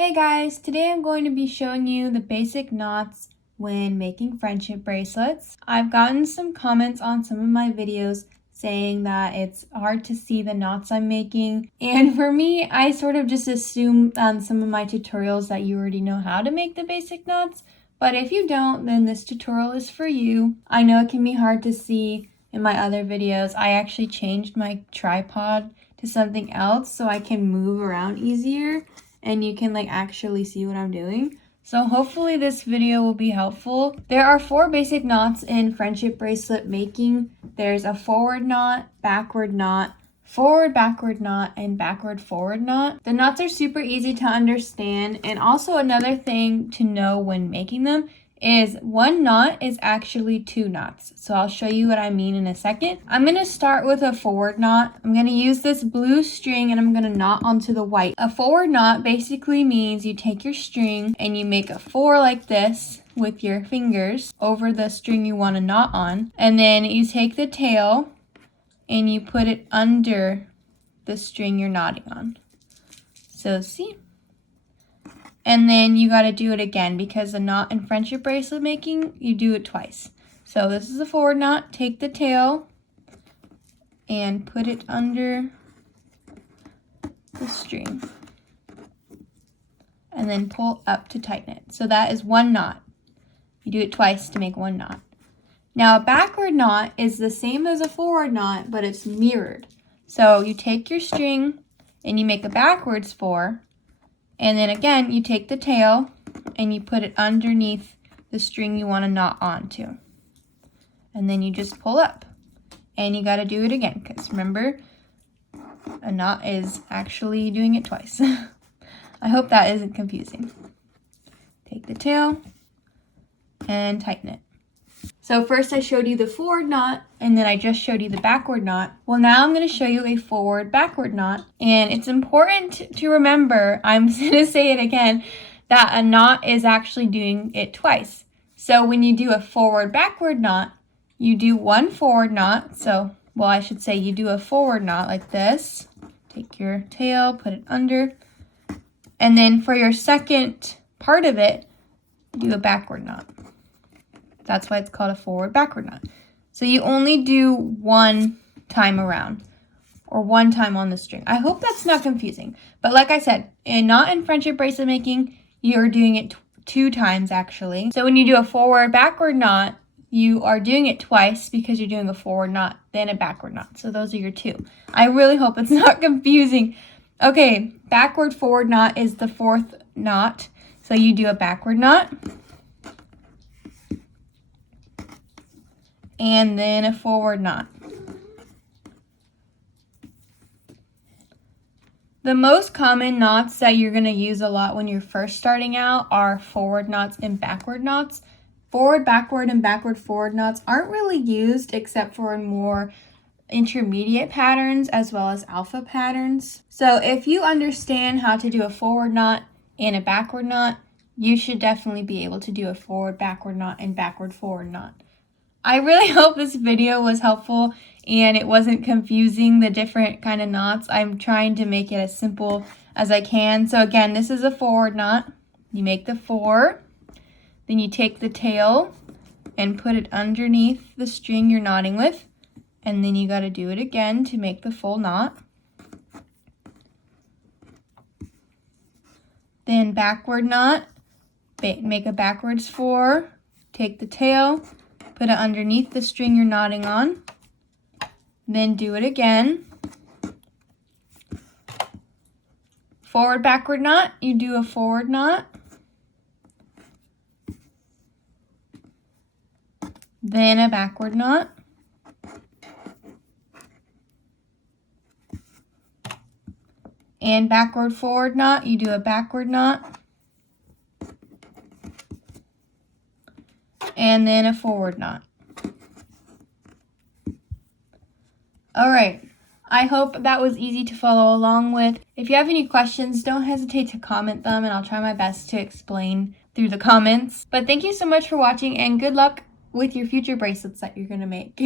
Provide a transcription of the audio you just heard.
Hey guys, today I'm going to be showing you the basic knots when making friendship bracelets. I've gotten some comments on some of my videos saying that it's hard to see the knots I'm making, and for me, I sort of just assume on some of my tutorials that you already know how to make the basic knots, but if you don't, then this tutorial is for you. I know it can be hard to see in my other videos. I actually changed my tripod to something else so I can move around easier and you can actually see what I'm doing. So hopefully this video will be helpful. There are 4 basic knots in friendship bracelet making. There's a forward knot, backward knot, forward backward knot, and backward forward knot. The knots are super easy to understand, and also another thing to know when making them is 1 knot is actually 2 knots. So I'll show you what I mean in a second. I'm going to start with a forward knot. I'm going to use this blue string and I'm going to knot onto the white. A forward knot basically means you take your string and you make a 4 like this with your fingers over the string you want to knot on. And then you take the tail and you put it under the string you're knotting on. So see? And then you got to do it again because the knot in friendship bracelet making, you do it twice. So this is a forward knot. Take the tail and put it under the string. And then pull up to tighten it. So that is 1 knot. You do it twice to make 1 knot. Now a backward knot is the same as a forward knot, but it's mirrored. So you take your string and you make a backwards 4. And then again, you take the tail and you put it underneath the string you want to knot onto. And then you just pull up. And you got to do it again because remember, a knot is actually doing it twice. I hope that isn't confusing. Take the tail and tighten it. So first I showed you the forward knot and then I just showed you the backward knot. Well, now I'm going to show you a forward backward knot. And it's important to remember, I'm going to say it again, that a knot is actually doing it twice. So when you do a forward backward knot, you do 1 forward knot. So, well, I should say you do a forward knot like this. Take your tail, put it under. And then for your second part of it, do a backward knot. That's why it's called a forward backward knot. So you only do 1 time around or 1 time on the string. I hope that's not confusing. But like I said, not in friendship bracelet making, you're doing it 2 times actually. So when you do a forward backward knot, you are doing it twice because you're doing a forward knot, then a backward knot. So those are your 2. I really hope it's not confusing. Okay, backward forward knot is the 4th knot. So you do a backward knot. And then a forward knot. The most common knots that you're going to use a lot when you're first starting out are forward knots and backward knots. Forward, backward, and backward, forward knots aren't really used except for in more intermediate patterns as well as alpha patterns. So if you understand how to do a forward knot and a backward knot, you should definitely be able to do a forward, backward knot and backward, forward knot. I really hope this video was helpful and it wasn't confusing the different kind of knots. I'm trying to make it as simple as I can. So again, this is a forward knot. You make the 4, then you take the tail and put it underneath the string you're knotting with, and then you got to do it again to make the full knot. Then backward knot, make a backwards 4, take the tail, put it underneath the string you're knotting on, then do it again. Forward backward knot, you do a forward knot, then a backward knot, and backward forward knot, you do a backward knot, and then a forward knot. All right, I hope that was easy to follow along with. If you have any questions, don't hesitate to comment them and I'll try my best to explain through the comments. But thank you so much for watching and good luck with your future bracelets that you're gonna make.